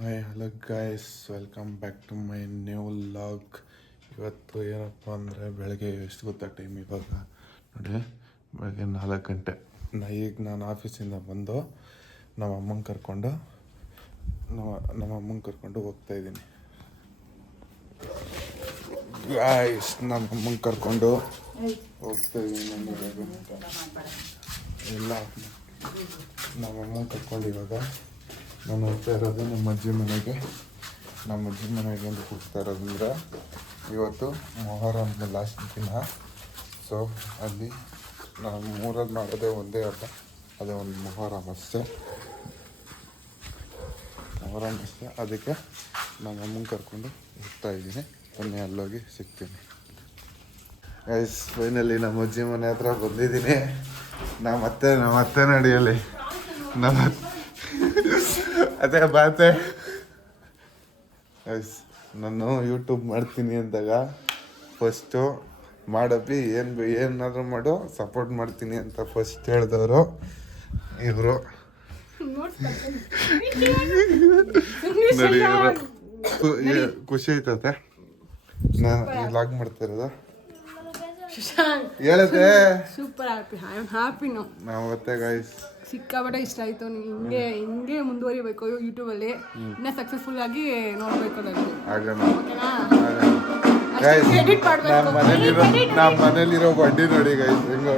Hi hello guys, welcome back to my new vlog. ಇವತ್ತು ಏನಪ್ಪ ಅಂದರೆ ಬೆಳಗ್ಗೆ ಎಷ್ಟು ಗೊತ್ತಾ ಟೈಮ್ ಇವಾಗ ನೋಡಿ, ಬೆಳಗ್ಗೆ 4 ಗಂಟೆ. ನಾನು ಆಫೀಸಿಂದ ಬಂದು ನಮ್ಮ ಅಮ್ಮಂಗೆ ಕರ್ಕೊಂಡು ಹೋಗ್ತಾಯಿದ್ದೀನಿ ಗೈಸ್. ನಮ್ಮ ಅಮ್ಮಂಗೆ ಕರ್ಕೊಂಡು ಹೋಗ್ತಾಯಿದ್ದೀನಿ. ಎಲ್ಲ ನಮ್ಮ ಅಮ್ಮಂಗೆ ಕರ್ಕೊಂಡು ಇವಾಗ ನಾನು ಹೋಗ್ತಾ ಇರೋದು ನಮ್ಮ ಅಜ್ಜಿ ಮನೆಗೆ ಅಂತ ಕೂಗ್ತಾ ಇರೋದಂದ್ರೆ ಇವತ್ತು ಮೊಹರಂ ಲಾಸ್ಟ್ ದಿನ. ಸೊ ಅಲ್ಲಿ ನಾವು ಮೂರಲ್ಲಿ ಮಾಡೋದೇ ಒಂದೇ ಹಬ್ಬ, ಅದೇ ಒಂದು ಮೊಹರಂ ಅಷ್ಟೇ. ಅದಕ್ಕೆ ನಮ್ಮ ಅಮ್ಮಂಗೆ ಕರ್ಕೊಂಡು ಹೋಗ್ತಾ ಇದ್ದೀನಿ. ಬನ್ನಿ ಅಲ್ಲೋಗಿ ಸಿಗ್ತೀನಿ ಗೈಸ್. ಫೈನಲಿ ನಮ್ಮ ಅಜ್ಜಿ ಮನೆ ಹತ್ರ ಬಂದಿದ್ದೀನಿ. ನಮ್ಮ ಅತ್ತೆ ನಡಿಯಲ್ಲಿ ಅದೇ ಬಾತೆ ಗೈಸ್. ನಾನು ಯೂಟ್ಯೂಬ್ ಮಾಡ್ತೀನಿ ಅಂದಾಗ ಫಸ್ಟು ಮಾಡಪ್ಪಿ ಏನಾದರೂ ಮಾಡು, ಸಪೋರ್ಟ್ ಮಾಡ್ತೀನಿ ಅಂತ ಫಸ್ಟ್ ಹೇಳಿದವರು ಇವರು. ನೋಡಿ ಇವರು ಖುಷಿ ಆಯ್ತತೆ ನಾನು ಈ ಲಾಗ್ ಮಾಡ್ತಾ ಇರೋದು. ಹೇಳತ್ತೆ super happy. I am happy no. ನಾವು ಮತ್ತೆ ಗೈಸ್ ಸಿಕ್ಕಾಪಟ್ಟೆ ಇಷ್ಟ ಆಯಿತು. ಹಿಂಗೆ ಮುಂದುವರಿಬೇಕು ಯೂಟ್ಯೂಬಲ್ಲಿ, ಇನ್ನೂ ಸಕ್ಸಸ್ಫುಲ್ ಆಗಿ ನೋಡಬೇಕು. ನಮ್ಮ ಮನೇಲಿರೋ ಬಡ್ಡಿ ನೋಡಿ ಗೈಸ್ ಹೆಂಗ.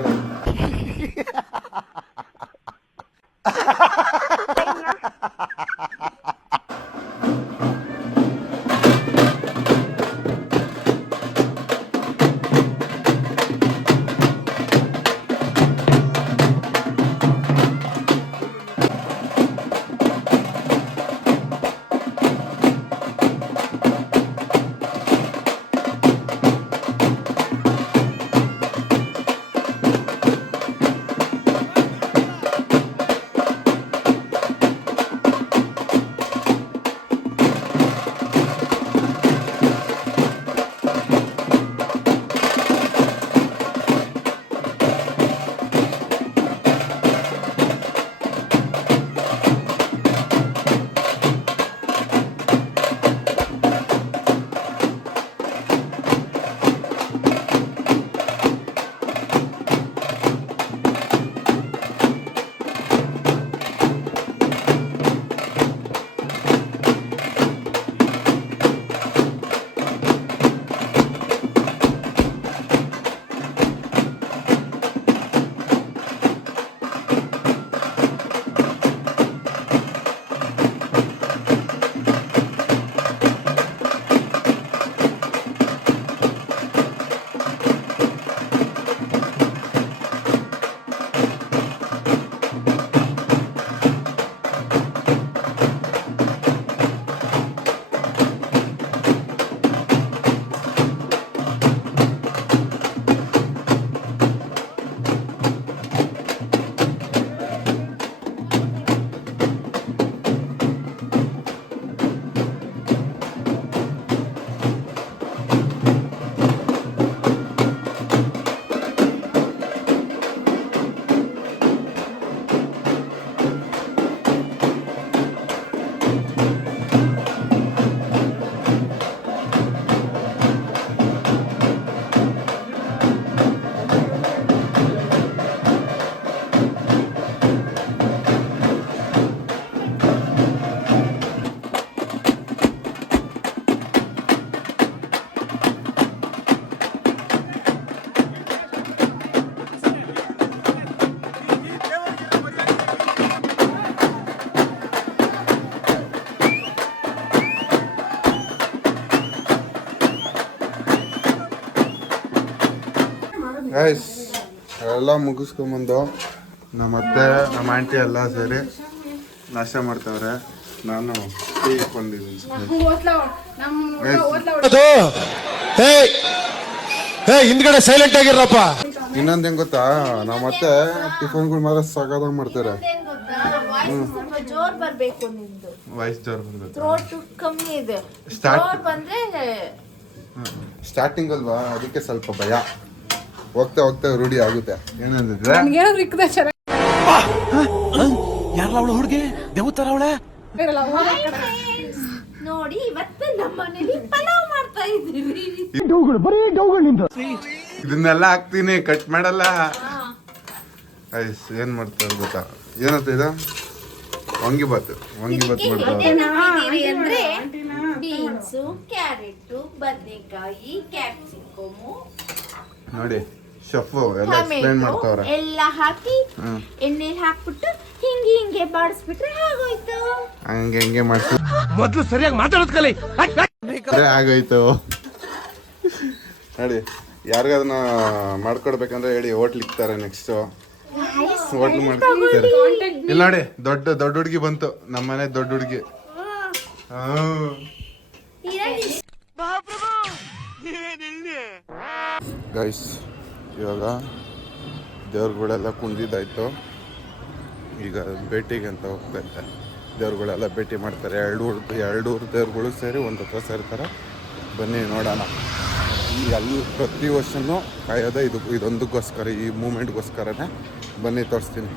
ಗೈಸ್ ಎಲ್ಲ ಮುಗಿಸ್ಕೊಂಬಂದು ನಮ್ಮತ್ತೆ ನಮ್ಮ ಆಂಟಿ ಎಲ್ಲ ಸೇರಿ ನಾಷ್ಟ ಮಾಡ್ತಾವ್ರೆ. ನಾನು ಟೀ ಬಂದಿದ್ದೀನಿ. ಹಿಂದ್ಗಡೆ ಸೈಲೆಂಟ್ ಆಗಿರಪ್ಪ. ಇನ್ನೊಂದು ಹೆಂಗ್ ಗೊತ್ತಾ, ನಮ್ಮತ್ತೆ ಟಿಫನ್ಗಳು ಮಾತ್ರ ಸಗದಾಗ ಮಾಡ್ತಾರೆ. ವಾಯ್ಸ್ ಜೋರ್ ಬರ್ಬೇಕು. ಸ್ಟಾರ್ಟಿಂಗ್ ಅಲ್ವಾ, ಅದಕ್ಕೆ ಸ್ವಲ್ಪ ಭಯ. ಹೋಗ್ತಾ ಹೋಗ್ತಾ ರೂಢಿ ಆಗುತ್ತೆ. ಏನಂದ್ರೆ ಯಾರಲ್ಲ ಅವಳು ಹುಡುಗಿ ದೇವತರ ಅವಳೆ ಇರಲ್ಲ, ಹೋಗೋ ಕಡೆ. ನೋಡಿ ಇವತ್ತು ನಮ್ಮ ಮನೇಲಿ ಪಲಾವ್ ಮಾಡ್ತಾ ಇದ್ದೀವಿ. ಇದನ್ನೆಲ್ಲ ಹಾಕ್ತೀನಿ, ಕಟ್ ಮಾಡಲ್ಲ. ಏನ್ ಮಾಡ್ತಾರೆ ಗೊತ್ತಾ, ಏನಂತ ಇದು ವಾಂಗಿಬಾತ್ ಮಾಡ್ತಾರೆ. ಅಂದ್ರೆ ಬೀನ್ಸು, ಕ್ಯಾರೆಟ್, ಬದನೆಕಾಯಿ, ಕ್ಯಾಪ್ಸಿಕಮು, ನೋಡಿ ಶೆಫ್ ಎಲ್ಲ ಎಕ್ಸ್ಪ್ಲೈನ್ ಮಾಡ್ತಾವ್ರೆ. ಎಲ್ಲ ಹಾಕಿ ಎಣ್ಣೆಲಿ ಹಾಕ್ಬಿಟ್ಟು ಹಿಂಗೆ ಬಾಡಿಸ್ಬಿಟ್ರೆ ಆಗೋಯ್ತು. ಹಂಗೆ ಮಾಡ್ತೀವಿ. ಮೊದ್ಲು ಸರಿಯಾಗಿ ಮಾತಾಡೋದ್ ಕಲಿ. ಆಗೋಯ್ತು ನೋಡಿ. ಯಾರಿಗಾದನ್ನ ಮಾಡ್ಕೊಡ್ಬೇಕಂದ್ರೆ ಹೇಳಿ, ಹೋಟ್ಲ್ ಇಕ್ತಾರೆ. ನೆಕ್ಸ್ಟ್ ಹೋಟ್ಲ್ ಮಾಡ್ತಾರೆ. ಇಲ್ಲ ನೋಡಿ, ದೊಡ್ಡ ಹುಡುಗಿ ಬಂತು ನಮ್ಮ ಮನೆ. ದೊಡ್ಡ ಹುಡುಗಿ ಗೈಸ್, ಇವಾಗ ದೇವ್ರುಗಳೆಲ್ಲ ಕುಂದಿದ್ದಾಯ್ತು. ಈಗ ಭೇಟಿಗೆ ಅಂತ ಹೋಗ್ತಾ ಇದ್ದೆ. ದೇವ್ರುಗಳೆಲ್ಲ ಭೇಟಿ ಮಾಡ್ತಾರೆ. ಎರಡು ದೇವ್ರುಗಳು ಸೇರಿ ಒಂದು ಹತ್ರ ಸೇರ್ತಾರೆ. ಬನ್ನಿ ನೋಡೋಣ. ಪ್ರತಿ ವರ್ಷನೂ ಕಾಯೋದೆ ಇದೊಂದಕ್ಕೋಸ್ಕರ, ಈ ಮೂಮೆಂಟ್ಗೋಸ್ಕರನೇ. ಬನ್ನಿ ತೋರಿಸ್ತೀನಿ.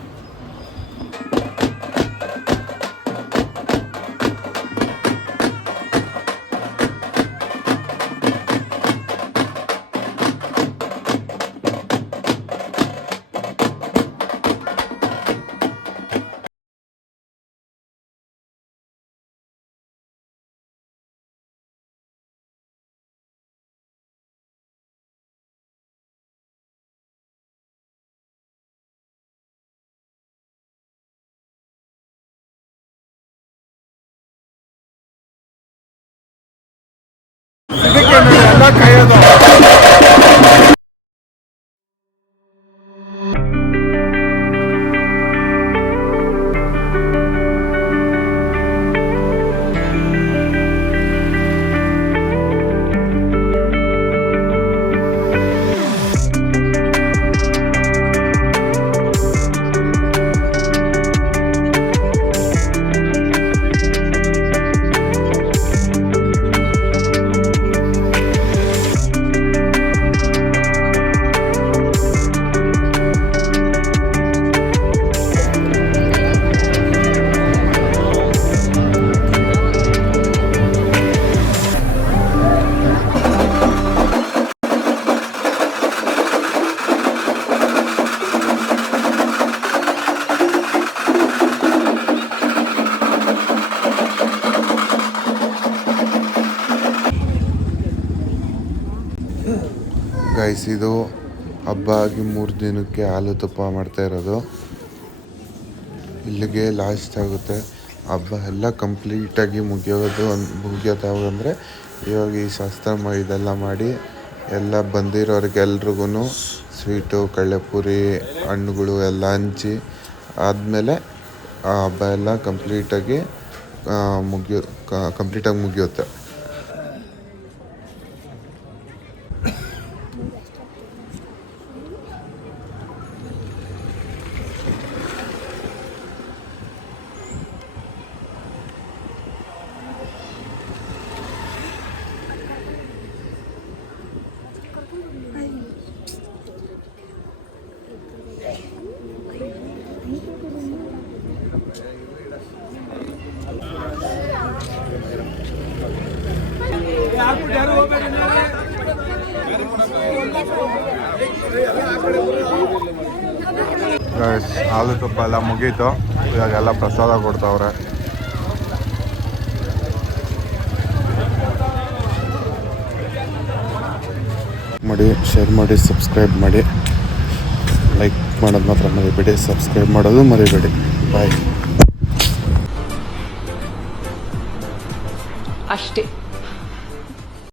ಇದಕ್ಕೆ ಎಲ್ಲ ಕಾಯೋದು. ಗೈಸ್, ಇದು ಹಬ್ಬ ಆಗಿ 3 ದಿನಕ್ಕೆ ಹಾಲು ತುಪ್ಪ ಮಾಡ್ತಾ ಇರೋದು. ಇಲ್ಲಿಗೆ ಲಾಸ್ಟ್ ಆಗುತ್ತೆ. ಹಬ್ಬ ಎಲ್ಲ ಕಂಪ್ಲೀಟಾಗಿ ಮುಗಿಯೋದಾವಂದರೆ ಇವಾಗ ಈ ಶಾಸ್ತ್ರ ಇದೆಲ್ಲ ಮಾಡಿ ಎಲ್ಲ ಬಂದಿರೋರಿಗೆಲ್ರಿಗೂ ಸ್ವೀಟು, ಕಳ್ಳೆಪುರಿ, ಹಣ್ಣುಗಳು ಎಲ್ಲ ಹಂಚಿ ಆದಮೇಲೆ ಆ ಹಬ್ಬ ಎಲ್ಲ ಕಂಪ್ಲೀಟಾಗಿ ಮುಗಿಯುತ್ತೆ. ಹಾಲು ತುಪ್ಪ ಎಲ್ಲ ಮುಗೀತು. ಇವಾಗೆಲ್ಲ ಪ್ರಸಾದ ಕೊಡ್ತಾವ್ರೆ. ಮಾಡಿ, ಶೇರ್ ಮಾಡಿ, ಸಬ್ಸ್ಕ್ರೈಬ್ ಮಾಡಿ. ಲೈಕ್ ಮಾಡೋದು ಮಾತ್ರ ಮರಿಬೇಡಿ, ಸಬ್ಸ್ಕ್ರೈಬ್ ಮಾಡೋದು ಮರಿಬೇಡಿ. ಬಾಯ್. ಅಷ್ಟೇ.